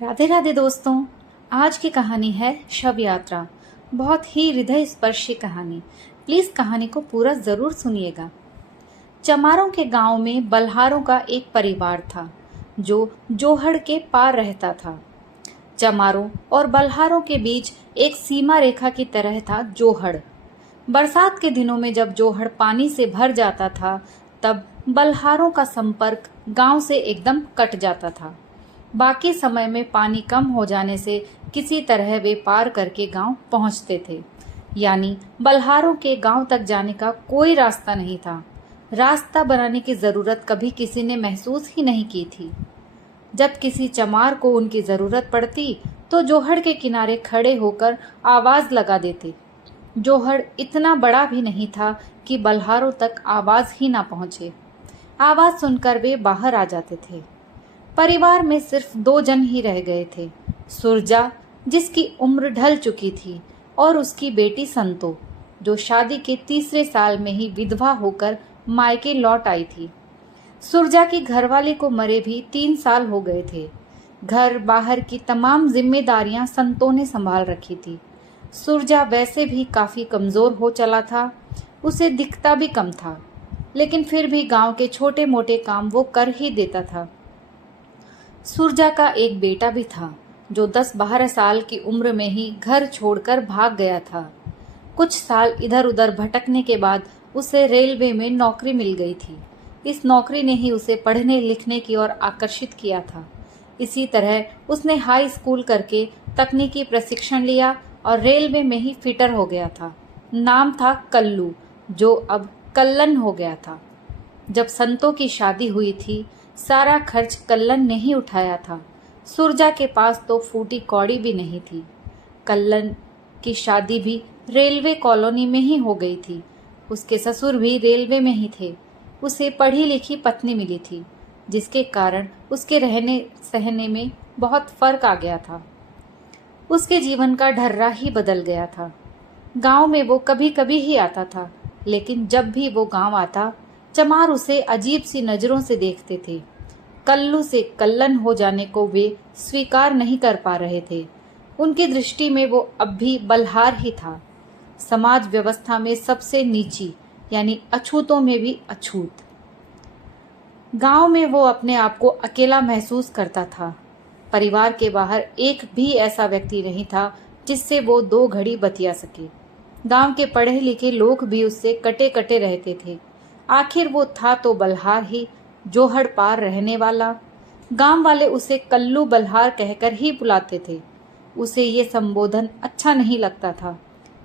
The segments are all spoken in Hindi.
राधे राधे दोस्तों। आज की कहानी है शव यात्रा। बहुत ही हृदय स्पर्शी कहानी। प्लीज कहानी को पूरा जरूर सुनिएगा। चमारों के गांव में बल्हारों का एक परिवार था जो जोहड़ के पार रहता था। चमारों और बल्हारों के बीच एक सीमा रेखा की तरह था जोहड़। बरसात के दिनों में जब जोहड़ पानी से भर जाता था तब बल्हारों का संपर्क गांव से एकदम कट जाता था। बाकी समय में पानी कम हो जाने से किसी तरह वे पार करके गांव पहुंचते थे। यानी बल्हारों के गांव तक जाने का कोई रास्ता नहीं था। रास्ता बनाने की जरूरत कभी किसी ने महसूस ही नहीं की थी। जब किसी चमार को उनकी जरूरत पड़ती तो जोहड़ के किनारे खड़े होकर आवाज लगा देते। जोहड़ इतना बड़ा भी नहीं था कि बल्हारों तक आवाज ही ना पहुंचे। आवाज सुनकर वे बाहर आ जाते थे। परिवार में सिर्फ 2 जन ही रह गए थे। सुरजा, जिसकी उम्र ढल चुकी थी, और उसकी बेटी संतो, जो शादी के तीसरे साल में ही विधवा होकर मायके लौट आई थी। सुरजा की घरवाली को मरे भी 3 साल हो गए थे। घर बाहर की तमाम जिम्मेदारियां संतो ने संभाल रखी थी। सुरजा वैसे भी काफी कमजोर हो चला था। उसे दिखता भी कम था, लेकिन फिर भी गांव के छोटे मोटे काम वो कर ही देता था। सुरजा का एक बेटा भी था जो 10-12 साल की उम्र में ही घर छोड़कर भाग गया था। कुछ साल इधर उधर भटकने के बाद उसे रेलवे में नौकरी मिल गई थी। इस नौकरी ने ही उसे पढ़ने लिखने की ओर आकर्षित किया था। इसी तरह उसने हाई स्कूल करके तकनीकी प्रशिक्षण लिया और रेलवे में ही फिटर हो गया था। नाम था कल्लू, जो अब कल्लन हो गया था। जब संतों की शादी हुई थी, सारा खर्च कल्लन ने ही उठाया था। सुरजा के पास तो फूटी कौड़ी भी नहीं थी। कल्लन की शादी भी रेलवे कॉलोनी में ही हो गई थी। उसके ससुर भी रेलवे में ही थे। उसे पढ़ी लिखी पत्नी मिली थी, जिसके कारण उसके रहने सहने में बहुत फर्क आ गया था। उसके जीवन का ढर्रा ही बदल गया था। गांव में वो कभी कभी ही आता था, लेकिन जब भी वो गांव आता, चमार उसे अजीब सी नजरों से देखते थे। कल्लू से कल्लन हो जाने को वे स्वीकार नहीं कर पा रहे थे। उनकी दृष्टि में वो अब भी बल्हार ही था, समाज व्यवस्था में सबसे नीची, यानी अछूतों में भी अछूत। गांव में वो अपने आप को अकेला महसूस करता था। परिवार के बाहर एक भी ऐसा व्यक्ति नहीं था जिससे वो 2 घड़ी बतिया सके। गांव के पढ़े लिखे लोग भी उससे कटे कटे रहते थे। आखिर वो था तो बल्हार ही, जोहड़ पार रहने वाला। गांव वाले उसे कल्लू बल्हार कहकर ही बुलाते थे। उसे ये संबोधन अच्छा नहीं लगता था।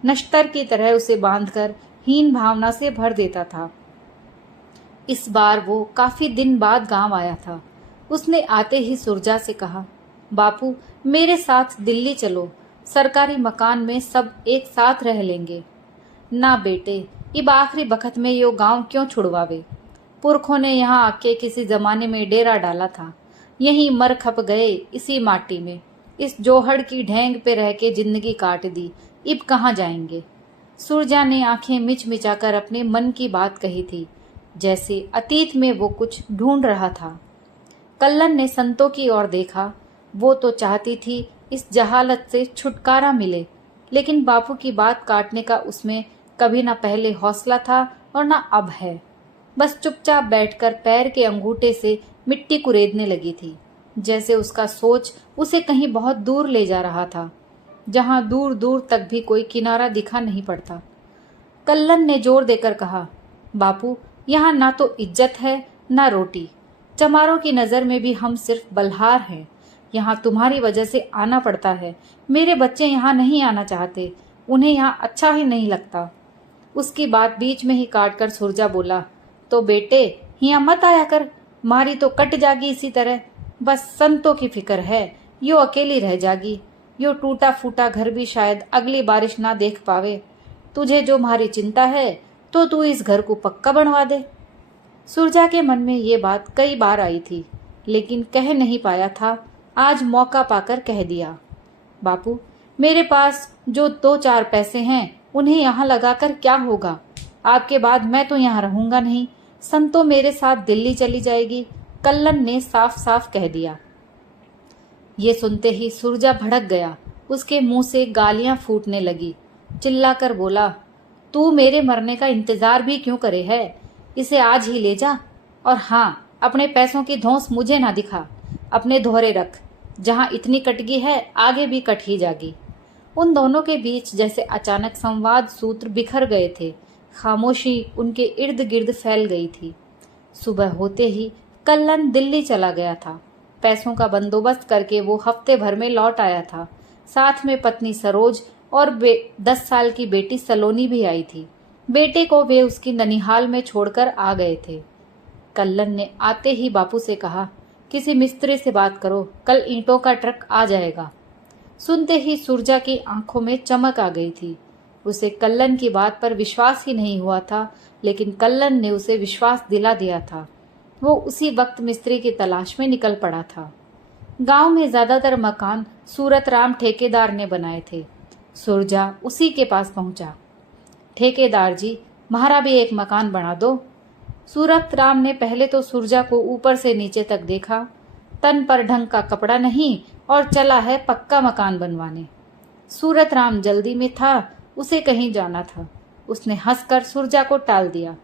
नश्तर की तरह उसे बांधकर हीन भावना से भर देता था। इस बार वो काफी दिन बाद गांव आया था। उसने आते ही सुरजा से कहा, बापू, मेरे साथ दिल्ली चलो। सरकारी मकान में सब एक साथ रह लेंगे। ना बेटे, इब आखिरी बखत में यो गांव क्यों छुड़वावे। पुरखों ने यहाँ आके किसी जमाने में डेरा डाला था। यहीं मर खप गए इसी माटी में। इस जोहड़ की ढेंग पे रह के जिंदगी काट दी। इब कहाँ जाएंगे। सुरजा ने आंखें मिच मिचाकर अपने मन की बात कही थी, जैसे अतीत में वो कुछ ढूंढ रहा था। कल्लन ने संतों की ओर देखा। वो तो चाहती थी इस जहालत से छुटकारा मिले, लेकिन बापू की बात काटने का उसमें कभी ना पहले हौसला था और ना अब है। बस चुपचाप बैठकर पैर के अंगूठे से मिट्टी कुरेदने लगी थी, जैसे उसका सोच उसे कहीं बहुत दूर ले जा रहा था, जहां दूर दूर तक भी कोई किनारा दिखा नहीं पड़ता। कल्लन ने जोर देकर कहा, बापू, यहाँ ना तो इज्जत है ना रोटी। चमारों की नजर में भी हम सिर्फ बल्हार हैं। यहाँ तुम्हारी वजह से आना पड़ता है। मेरे बच्चे यहाँ नहीं आना चाहते। उन्हें यहाँ अच्छा ही नहीं लगता। उसकी बात बीच में ही काटकर सुरजा बोला, तो बेटे, यहाँ मत आया कर। मारी तो कट जागी इसी तरह। बस संतों की फिक्र है, यो अकेली रह जागी। यो टूटा फूटा घर भी शायद अगली बारिश ना देख पावे। तुझे जो मारी चिंता है तो तू इस घर को पक्का बनवा दे। सुरजा के मन में ये बात कई बार आई थी, लेकिन कह नहीं पाया था। आज मौका पाकर कह दिया, बापू, मेरे पास जो 2-4 पैसे हैं उन्हें यहाँ लगाकर क्या होगा। आपके बाद मैं तो यहाँ रहूंगा नहीं। संतो मेरे साथ दिल्ली चली जाएगी। कल्लन ने साफ साफ कह दिया। ये सुनते ही सुरजा भड़क गया। उसके मुंह से गालियां फूटने लगी। चिल्लाकर बोला, तू मेरे मरने का इंतजार भी क्यों करे है? इसे आज ही ले जा, और हाँ, अपने पैसों की धौंस मुझे ना दिखा। अपने दोहरे रख। जहां इतनी कटगी है, आगे भी कट ही जागी। उन दोनों के बीच जैसे अचानक संवाद सूत्र बिखर गए थे। खामोशी उनके इर्द गिर्द फैल गई थी। सुबह होते ही कल्लन दिल्ली चला गया था। पैसों का बंदोबस्त करके वो हफ्ते भर में लौट आया था। साथ में पत्नी सरोज और 10 साल की बेटी सलोनी भी आई थी। बेटे को वे उसकी ननिहाल में छोड़कर आ गए थे। कल्लन ने आते ही बापू से कहा, किसी मिस्त्री से बात करो, कल ईंटों का ट्रक आ जाएगा। सुनते ही सुरजा की आंखों में चमक आ गई थी। उसे कल्लन की बात पर विश्वास ही नहीं हुआ था, लेकिन कल्लन ने उसे विश्वास दिला दिया था। वो उसी वक्त मिस्त्री की तलाश में निकल पड़ा था। गांव में ज्यादातर मकान सूरत राम ठेकेदार ने बनाए थे। सुरजा उसी के पास पहुंचा। ठेकेदार जी, हमारा भी एक मकान बना दो। सूरत राम ने पहले तो सुरजा को ऊपर से नीचे तक देखा। तन पर ढंग का कपड़ा नहीं और चला है पक्का मकान बनवाने। सूरत राम जल्दी में था, उसे कहीं जाना था। उसने हंसकर सुरजा को टाल दिया।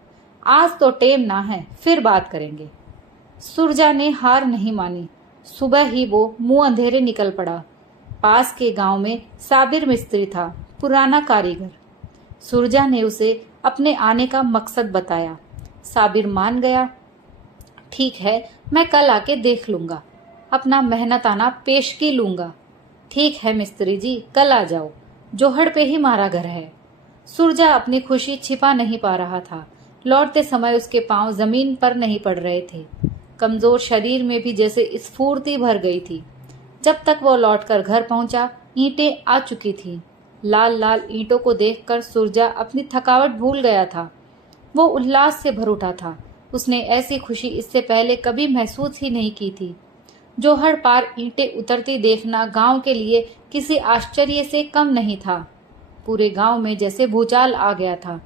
आज तो टेम ना है, फिर बात करेंगे। सुरजा ने हार नहीं मानी। सुबह ही वो मुंह अंधेरे निकल पड़ा। पास के गांव में साबिर मिस्त्री था, पुराना कारीगर। सुरजा ने उसे अपने आने का मकसद बताया। साबिर मान गया। ठीक है, मैं कल आके देख लूंगा, अपना मेहनताना पेशगी लूंगा। ठीक है मिस्त्री जी, कल आ जाओ, जोहड़ पे ही हमारा घर है। सुरजा अपनी खुशी छिपा नहीं पा रहा था। लौटते समय उसके पांव जमीन पर नहीं पड़ रहे थे। कमजोर शरीर में भी जैसे स्फूर्ति भर गई थी। जब तक वो लौटकर घर पहुंचा, ईंटें आ चुकी थीं। लाल लाल ईंटों को देखकर सुरजा अपनी थकावट भूल गया था। वो उल्लास से भर उठा था। उसने ऐसी खुशी इससे पहले कभी महसूस ही नहीं की थी। जोहड़ पार ईंटें उतरती देखना गांव के लिए किसी आश्चर्य से कम नहीं था। पूरे गांव में जैसे भूचाल आ गया था।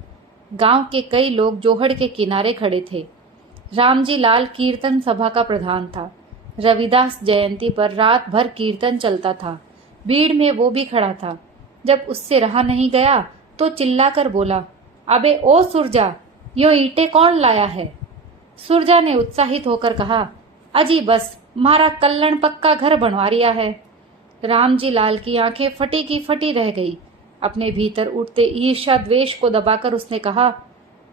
गांव के कई लोग जोहड़ के किनारे खड़े थे। रामजी लाल कीर्तन सभा का प्रधान था। रविदास जयंती पर रात भर कीर्तन चलता था। भीड़ में वो भी खड़ा था। जब उससे रहा नहीं गया तो चिल्लाकर बोला, अबे ओ सुरजा, यो ईंटें कौन लाया है? सुरजा ने उत्साहित होकर कहा, अजी बस, हमारा कल्लण पक्का घर बनवा रिया है। रामजी लाल की आंखें फटी की फटी रह गई। अपने भीतर उठते ईर्ष्या द्वेष को दबाकर उसने कहा,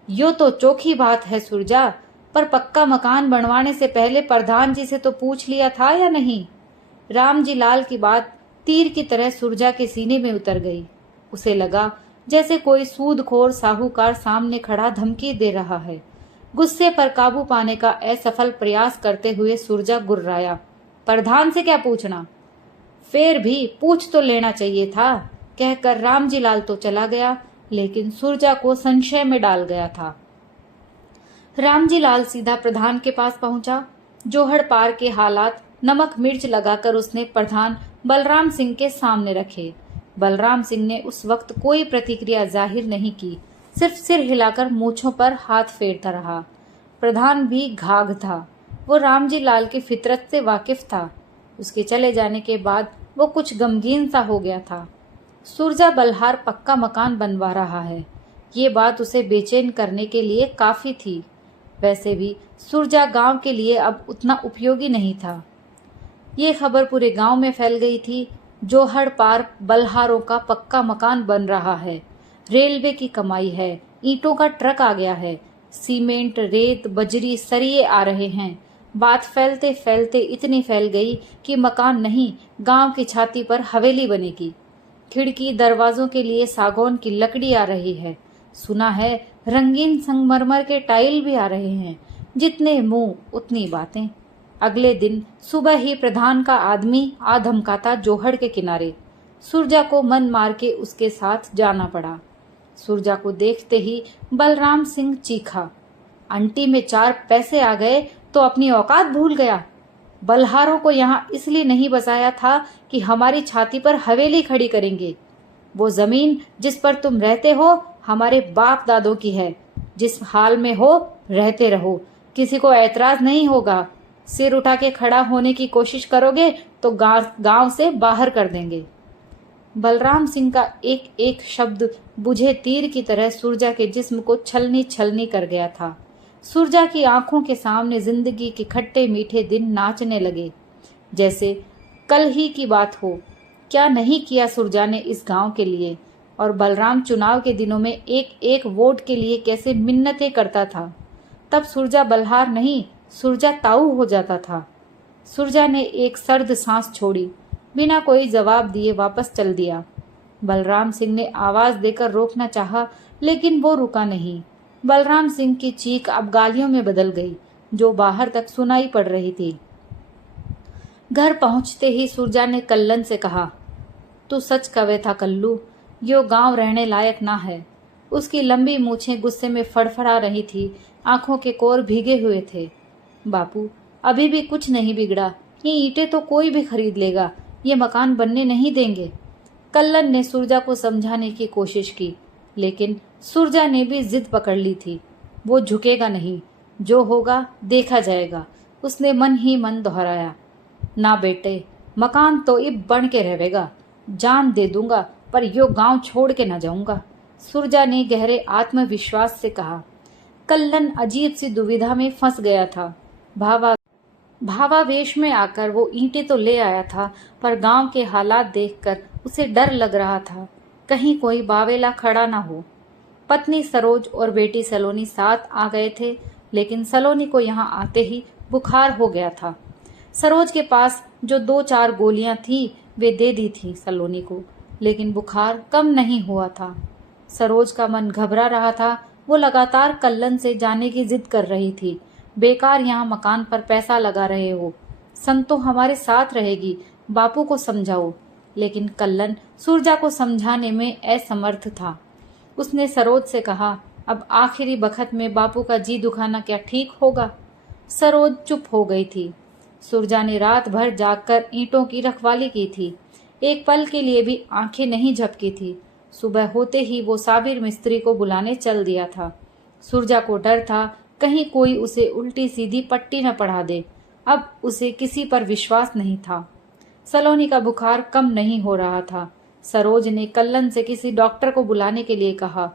यो तो चोखी बात है सुरजा, पर पक्का मकान बनवाने से पहले प्रधान जी से तो पूछ लिया था या नहीं? रामजी लाल की बात तीर की तरह सुरजा के सीने में उतर गई। उसे लगा जैसे कोई सूदखोर साहूकार सामने खड़ा धमकी दे रहा है। गुस्से पर काबू पाने का असफल प्रयास करते हुए सुरजा गुर्राया, प्रधान से क्या पूछना? फिर भी पूछ तो लेना चाहिए था, कहकर रामजी लाल तो चला गया, लेकिन सुरजा को संशय में डाल गया था। रामजी लाल सीधा प्रधान के पास पहुंचा। जोहड़ पार के हालात नमक मिर्च लगाकर उसने प्रधान बलराम सिंह के सामने रखे। बलराम सिंह ने उस वक्त कोई प्रतिक्रिया जाहिर नहीं की, सिर्फ सिर हिलाकर मूंछों पर हाथ फेरता रहा। प्रधान भी घाघ था। वो रामजी लाल की फितरत से वाकिफ था। उसके चले जाने के बाद वो कुछ गमगीन सा हो गया था। सुरजा बल्हार पक्का मकान बनवा रहा है, ये बात उसे बेचैन करने के लिए काफी थी। वैसे भी सुरजा गांव के लिए अब उतना उपयोगी नहीं था। ये खबर पूरे गांव में फैल गई थी। जोहड़ पार बल्हारों का पक्का मकान बन रहा है। रेलवे की कमाई है। ईंटों का ट्रक आ गया है। सीमेंट, रेत, बजरी, सरिये आ रहे हैं। बात फैलते फैलते इतनी फैल गई कि मकान नहीं, गांव की छाती पर हवेली बनेगी। खिड़की दरवाजों के लिए सागौन की लकड़ी आ रही है। सुना है रंगीन संगमरमर के टाइल भी आ रहे हैं। जितने मुंह उतनी बातें। अगले दिन सुबह ही प्रधान का आदमी आ धमकाता जोहड़ के किनारे। सुरजा को मन मार के उसके साथ जाना पड़ा। सुरजा को देखते ही बलराम सिंह चीखा, अंटी में 4 पैसे आ गए तो अपनी औकात भूल गया। बल्हारों को यहाँ इसलिए नहीं बसाया था कि हमारी छाती पर हवेली खड़ी करेंगे। वो जमीन जिस पर तुम रहते हो हमारे बाप दादों की है। जिस हाल में हो रहते रहो, किसी को ऐतराज नहीं होगा। सिर उठा के खड़ा होने की कोशिश करोगे तो गांव से बाहर कर देंगे। बलराम सिंह का एक एक शब्द बुझे तीर की तरह सुरजा के जिस्म को छलनी छलनी कर गया था। सुरजा की आंखों के सामने जिंदगी के खट्टे मीठे दिन नाचने लगे, जैसे कल ही की बात हो। क्या नहीं किया सुरजा ने इस गांव के लिए, और बलराम चुनाव के दिनों में एक एक वोट के लिए कैसे मिन्नतें करता था। तब सुरजा बल्हार नहीं, सुरजा ताऊ हो जाता था। सुरजा ने एक सर्द सांस छोड़ी, बिना कोई जवाब दिए वापस चल दिया। बलराम सिंह ने आवाज देकर रोकना चाहा, लेकिन वो रुका नहीं। बलराम सिंह की चीख अब गालियों में बदल गई, जो बाहर तक सुनाई पड़ रही थी। घर पहुंचते ही सुरजा ने कल्लन से कहा, तू सच कवे था कल्लू, यो गांव रहने लायक ना है। उसकी लंबी मूछें गुस्से में फड़फड़ा रही थी, आंखों के कोर भीगे हुए थे। बापू, अभी भी कुछ नहीं बिगड़ा, ये ईंटें तो कोई भी खरीद लेगा, ये मकान बनने नहीं देंगे। कल्लन ने सुरजा को समझाने की कोशिश की, लेकिन सुरजा ने भी जिद पकड़ ली थी। वो झुकेगा नहीं, जो होगा देखा जाएगा, उसने मन ही मन दोहराया। ना बेटे, मकान तो इब बन के रहेगा, जान दे दूंगा पर यो गांव छोड़ के न जाऊंगा, सुरजा ने गहरे आत्मविश्वास से कहा। कल्लन अजीब सी दुविधा में फंस गया था। भावावेश में आकर वो ईंटें तो ले आया था, पर गांव के हालात देखकर उसे डर लग रहा था, कहीं कोई बावेला खड़ा ना हो। पत्नी सरोज और बेटी सलोनी साथ आ गए थे, लेकिन सलोनी को यहाँ आते ही बुखार हो गया था। सरोज के पास जो 2-4 गोलियां थी वे दे दी थी सलोनी को, लेकिन बुखार कम नहीं हुआ था। सरोज का मन घबरा रहा था, वो लगातार कल्लन से जाने की जिद कर रही थी। बेकार यहाँ मकान पर पैसा लगा रहे हो, संतो हमारे साथ रहेगी, बापू को समझाओ। लेकिन कल्लन सुरजा को समझाने में असमर्थ था। उसने सरोज से कहा, अब आखिरी बखत में बापू का जी दुखाना क्या ठीक होगा। सरोज चुप हो गई थी। सुरजा ने रात भर जागकर ईंटों की रखवाली की थी, एक पल के लिए भी आंखें नहीं झपकी थी। सुबह होते ही वो साबिर मिस्त्री को बुलाने चल दिया था। सुरजा को डर था कहीं कोई उसे उल्टी सीधी पट्टी न पढ़ा दे। अब उसे किसी पर विश्वास नहीं था। सलोनी का बुखार कम नहीं हो रहा था। सरोज ने कल्लन से किसी डॉक्टर को बुलाने के लिए कहा।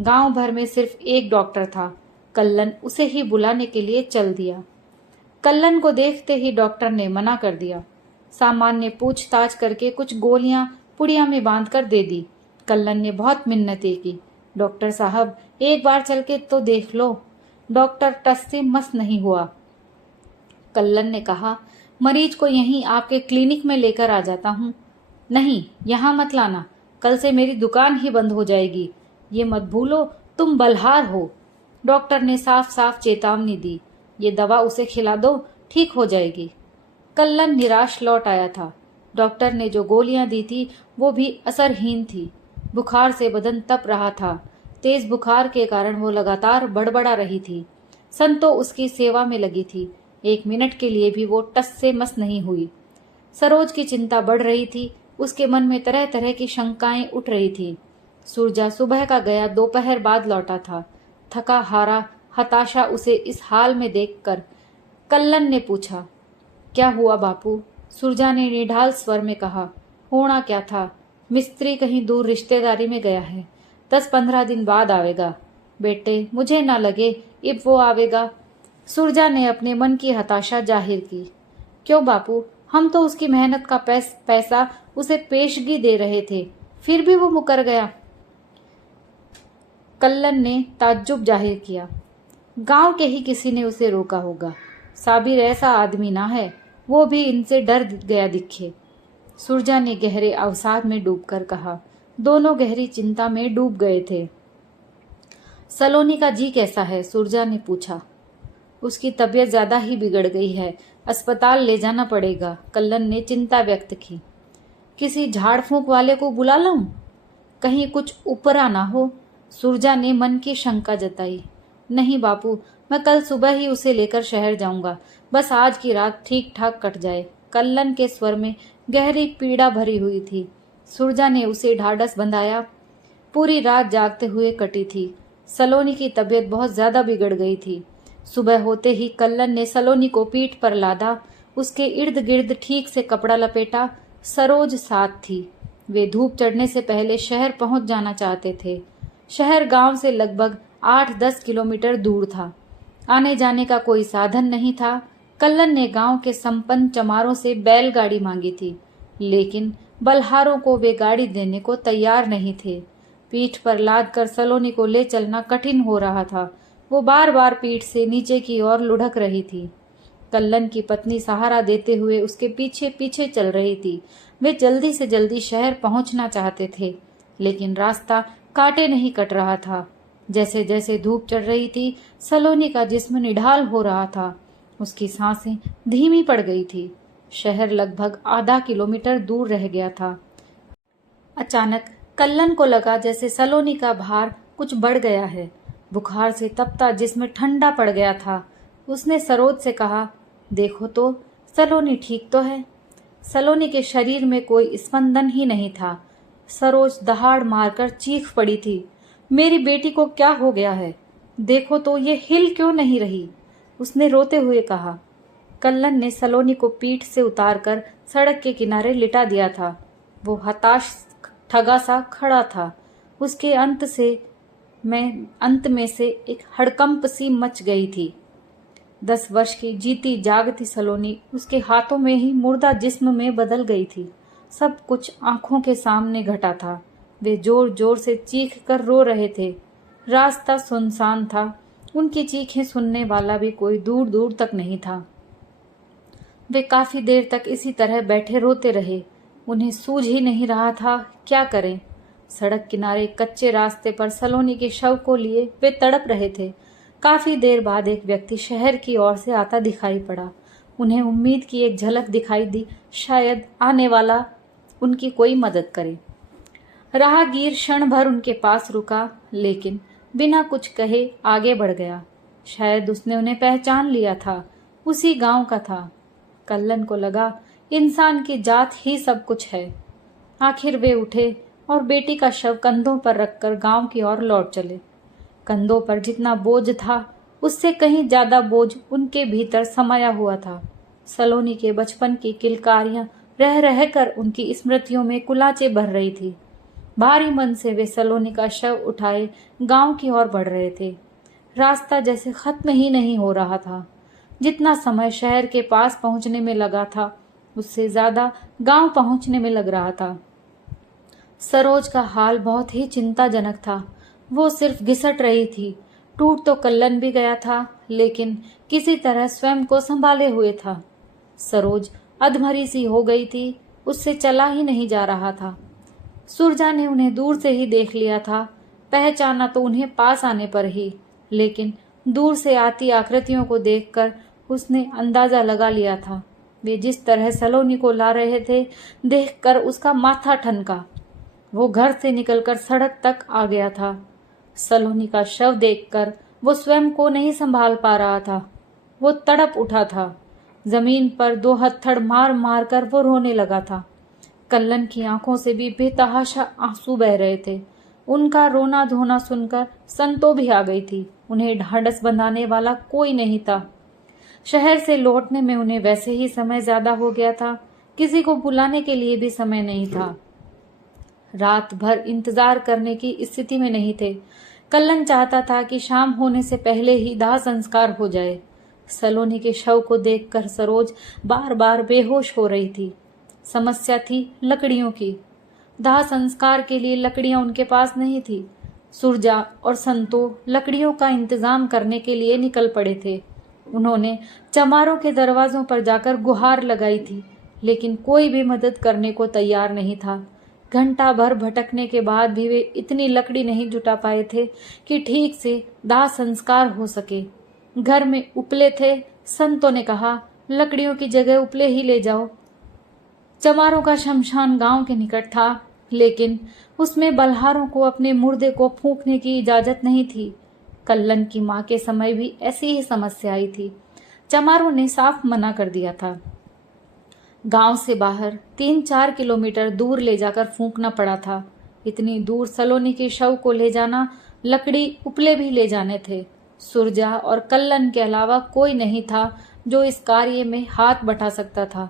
गांव भर में सिर्फ एक डॉक्टर था। कल्लन उसे ही बुलाने के लिए चल दिया। कल्लन को देखते ही डॉक्टर ने मना कर दिया। सामान्य पूछताछ करके कुछ गोलियां पुड़िया में बांधकर दे दी। कल्लन ने बहुत मिन्नतें की, डॉक्टर साहब एक बार चल के तो देख लो। डॉक्टर टस से मस नहीं हुआ। कल्लन ने कहा, मरीज को यहीं आपके क्लिनिक में लेकर आ जाता हूँ। नहीं, यहाँ मत लाना, कल से मेरी दुकान ही बंद हो जाएगी। ये मत भूलो तुम बल्हार हो। डॉक्टर ने साफ साफ चेतावनी दी। ये दवा उसे खिला दो, ठीक हो जाएगी। कल्लन निराश लौट आया था। डॉक्टर ने जो गोलियां दी थी वो भी असरहीन थी। बुखार से बदन तप रहा था। तेज बुखार के कारण वो लगातार बड़बड़ा रही थी। संतो उसकी सेवा में लगी थी। 1 मिनट के लिए भी वो टस से मस नहीं हुई। सरोज की चिंता बढ़ रही थी। उसके मन में तरह तरह की शंकाएं उठ रही थी। सुरजा सुबह का गया दोपहर बाद लौटा था। थका हारा, हताशा उसे इस हाल में देखकर कल्लन ने पूछा, क्या हुआ बापू? सुरजा ने निढाल स्वर में कहा, होना क्या था, मिस्त्री कहीं दूर रिश्तेदारी में गया है, 10-15 दिन बाद आवेगा। बेटे मुझे ना लगे अब वो आवेगा। सुरजा ने अपने मन की हताशा जाहिर की। क्यों बापू, हम तो उसकी मेहनत का पैसा उसे पेशगी दे रहे थे, फिर भी वो मुकर गया। कल्लन ने ताज्जुब जाहिर किया। गांव के ही किसी ने उसे रोका होगा। साबिर ऐसा आदमी ना है, वो भी इनसे डर गया दिखे। सुरजा ने गहरे अवसाद में डूबकर कहा। दोनों गहरी चिंता में डूब गए थे। सलोनी का जी कैसा है? सुरजा ने पूछा। उसकी तबीयत ज्यादा ही बिगड़ गई है, अस्पताल ले जाना पड़ेगा। कल्लन ने चिंता व्यक्त की। किसी झाड़ फूंक वाले को बुला लाऊं? कहीं कुछ उपरा ना हो? सुरजा ने मन की शंका जताई। नहीं बापू, मैं कल सुबह ही उसे लेकर शहर जाऊंगा, बस आज की रात ठीक ठाक कट जाए। कल्लन के स्वर में गहरी पीड़ा भरी हुई थी। सुरजा ने उसे ढाढ़स बंधाया। पूरी रात जागते हुए कटी थी। सलोनी की तबीयत बहुत ज्यादा बिगड़ गई थी। सुबह होते ही कल्लन ने सलोनी को पीठ पर लादा, उसके इर्द गिर्द ठीक से कपड़ा लपेटा। सरोज साथ थी। वे धूप चढ़ने से पहले शहर पहुंच जाना चाहते थे। शहर गांव से लगभग 8-10 किलोमीटर दूर था। आने जाने का कोई साधन नहीं था। कल्लन ने गांव के संपन्न चमारों से बैलगाड़ी मांगी थी, लेकिन बलहारों को वे गाड़ी देने को तैयार नहीं थे। पीठ पर लाद कर सलोनी को ले चलना कठिन हो रहा था। वो बार बार पीठ से नीचे की ओर लुढ़क रही थी। कल्लन की पत्नी सहारा देते हुए उसके पीछे पीछे चल रही थी। वे जल्दी से जल्दी शहर पहुंचना चाहते थे, लेकिन रास्ता कांटे नहीं कट रहा था। जैसे जैसे धूप चढ़ रही थी, सलोनी का जिस्म निढाल हो रहा था। उसकी सांसें धीमी पड़ गई थी। शहर लगभग आधा किलोमीटर दूर रह गया था। अचानक कल्लन को लगा जैसे सलोनी का भार कुछ बढ़ गया है। बुखार से तपता जिस्म ठंडा पड़ गया था। उसने सरोज से कहा, देखो तो, सलोनी ठीक तो है। सलोनी के शरीर में कोई स्पंदन ही नहीं था। सरोज दहाड़ मारकर चीख पड़ी थी, मेरी बेटी को क्या हो गया है? देखो तो, ये हिल क्यों नहीं रही? उसने रोते हुए कहा। कल्लन ने सलोनी को पीठ से उतारकर सड़क के किनारे लिटा दिया था। वो हताश ठगा सा खड़ा था। उसके अंत में से एक हड़कंप सी मच गई थी। 10 वर्ष की जीती जागती सलोनी उसके हाथों में ही मुर्दा जिस्म में बदल गई थी। सब कुछ आंखों के सामने घटा था। वे जोर जोर से चीख कर रो रहे थे। रास्ता सुनसान था। उनकी चीखें सुनने वाला भी कोई दूर दूर तक नहीं था। वे काफी देर तक इसी तरह बैठे रोते रहे। उन्हें सूझ ही नहीं रहा था क्या करें। सड़क किनारे कच्चे रास्ते पर सलोनी के शव को लिए वे तड़प रहे थे। काफी देर बाद एक व्यक्ति शहर की ओर से आता दिखाई पड़ा। उन्हें उम्मीद की एक झलक दिखाई दी, शायद आने वाला उनकी कोई मदद करे। राहगीर क्षण भर उनके पास रुका, लेकिन बिना कुछ कहे आगे बढ़ गया। शायद उसने उन्हें पहचान लिया था। उसी गांव का था। कल्लन को लगा इंसान की जात ही सब कुछ है। आखिर वे उठे और बेटी का शव कंधों पर रखकर गांव की ओर लौट चले। कंधों पर जितना बोझ था, उससे कहीं ज्यादा बोझ उनके भीतर समाया हुआ था। सलोनी के बचपन की किलकारियां रह रहकर उनकी स्मृतियों में कुलाचे भर रही थी। भारी मन से वे सलोनी का शव उठाए गांव की ओर बढ़ रहे थे। रास्ता जैसे खत्म ही नहीं हो रहा था। जितना समय शहर के पास पहुंचने में लगा था, उससे ज्यादा गांव पहुंचने में लग रहा था। सरोज का हाल बहुत ही चिंताजनक था। वो सिर्फ घिसट रही थी। टूट तो कल्लन भी गया था, लेकिन किसी तरह स्वयं को संभाले हुए था। सरोज अधमरी सी हो गई थी। उससे चला ही नहीं जा रहा था। सुरजा ने उन्हें दूर से ही देख लिया था। पहचाना तो उन्हें पास आने पर ही, लेकिन दूर से आती आकृतियों को देखकर उसने अंदाजा लगा लिया था। वे जिस तरह सलोनी को ला रहे थे, देखकर उसका माथा ठनका। वो घर से निकलकर सड़क तक आ गया था। सलोनी का शव देखकर वो स्वयं को नहीं संभाल पा रहा था। वो तड़प उठा था। जमीन पर 2 हथड़ मार मार कर वो रोने लगा था। कल्लन की आंखों से भी बेतहाशा आंसू बह रहे थे। उनका रोना धोना सुनकर संतो भी आ गई थी। उन्हें ढांढस बंधाने वाला कोई नहीं था। शहर से लौटने में उन्हें वैसे ही समय ज्यादा हो गया था। किसी को बुलाने के लिए भी समय नहीं था। रात भर इंतजार करने की स्थिति में नहीं थे। कल्लन चाहता था कि शाम होने से पहले ही दाह संस्कार हो जाए। सलोनी के शव को देखकर सरोज बार बार बेहोश हो रही थी। समस्या थी लकड़ियों की। दाह संस्कार के लिए लकड़ियां उनके पास नहीं थी। सुरजा और संतो लकड़ियों का इंतजाम करने के लिए निकल पड़े थे। उन्होंने चमारों के दरवाजों पर जाकर गुहार लगाई थी, लेकिन कोई भी मदद करने को तैयार नहीं था। घंटा भर भटकने के बाद भी वे इतनी लकड़ी नहीं जुटा पाए थे कि ठीक से दाह संस्कार हो सके। घर में उपले थे। संतों ने कहा, लकड़ियों की जगह उपले ही ले जाओ। चमारों का शमशान गांव के निकट था, लेकिन उसमें बलहारों को अपने मुर्दे को फूंकने की इजाजत नहीं थी। कल्लन की मां के समय भी ऐसी ही समस्या आई थी। चमारों ने साफ मना कर दिया था। गांव से बाहर 3-4 किलोमीटर दूर ले जाकर फूंकना पड़ा था। इतनी दूर सलोनी के शव को ले जाना, लकड़ी उपले भी ले जाने थे। सुरजा और कल्लन के अलावा कोई नहीं था जो इस कार्य में हाथ बटा सकता था।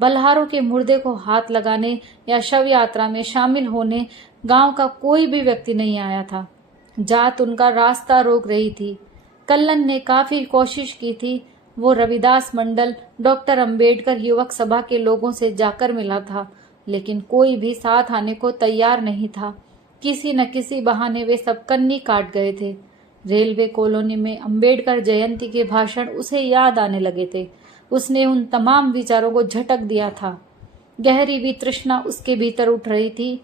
बल्हारों के मुर्दे को हाथ लगाने या शव यात्रा में शामिल होने गांव का कोई भी व्यक्ति नहीं आया था। जात उनका रास्ता रोक रही थी। कल्लन ने काफी कोशिश की थी। वो रविदास मंडल, डॉक्टर अंबेडकर युवक सभा के लोगों से जाकर मिला था, लेकिन कोई भी साथ आने को तैयार नहीं था। किसी न किसी बहाने वे सब कन्नी काट गए थे। रेलवे कॉलोनी में अंबेडकर जयंती के भाषण उसे याद आने लगे थे। उसने उन तमाम विचारों को झटक दिया था। गहरी वितृष्णा उसके भीतर उठ रही थी।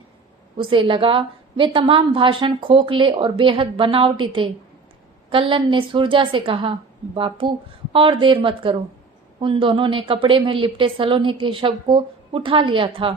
उसे लगा वे तमाम भाषण खोखले और बेहद बनावटी थे। कल्लन ने सुरजा से कहा, बापू और देर मत करो। उन दोनों ने कपड़े में लिपटे सलोने के शव को उठा लिया था।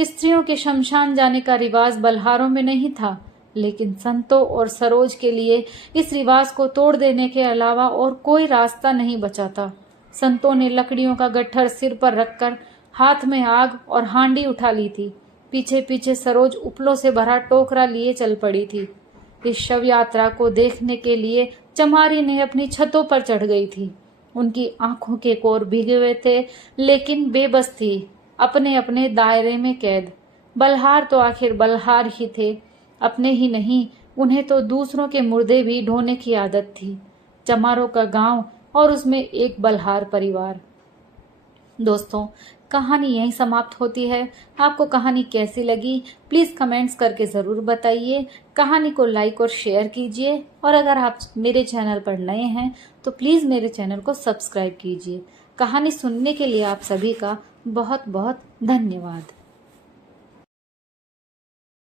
स्त्रियों के शमशान जाने का रिवाज बल्हारों में नहीं था, लेकिन संतों और सरोज के लिए इस रिवाज को तोड़ देने के अलावा और कोई रास्ता नहीं बचा था। संतों ने लकड़ियों का गट्ठर सिर पर रखकर हाथ में आग और हांडी उठा ली थी। पीछे पीछे सरोज उपलों से भरा टोकरा लिए चल पड़ी थी। इस शव यात्रा को देखने के लिए चमारी ने अपनी छतों पर चढ़ गई थी। उनकी आंखों के कोर भीगे हुए थे, लेकिन बेबस थी, अपने अपने दायरे में कैद। बल्हार तो आखिर बल्हार ही थे, अपने ही नहीं, उन्हें तो दूसरों के मुर्दे भी ढोने की आदत थी। चमारों का गांव और उसमें एक बल्हार परिवार। दोस्तों, कहानी यहीं समाप्त होती है। आपको कहानी कैसी लगी प्लीज़ कमेंट्स करके ज़रूर बताइए। कहानी को लाइक और शेयर कीजिए, और अगर आप मेरे चैनल पर नए हैं तो प्लीज़ मेरे चैनल को सब्सक्राइब कीजिए। कहानी सुनने के लिए आप सभी का बहुत बहुत धन्यवाद।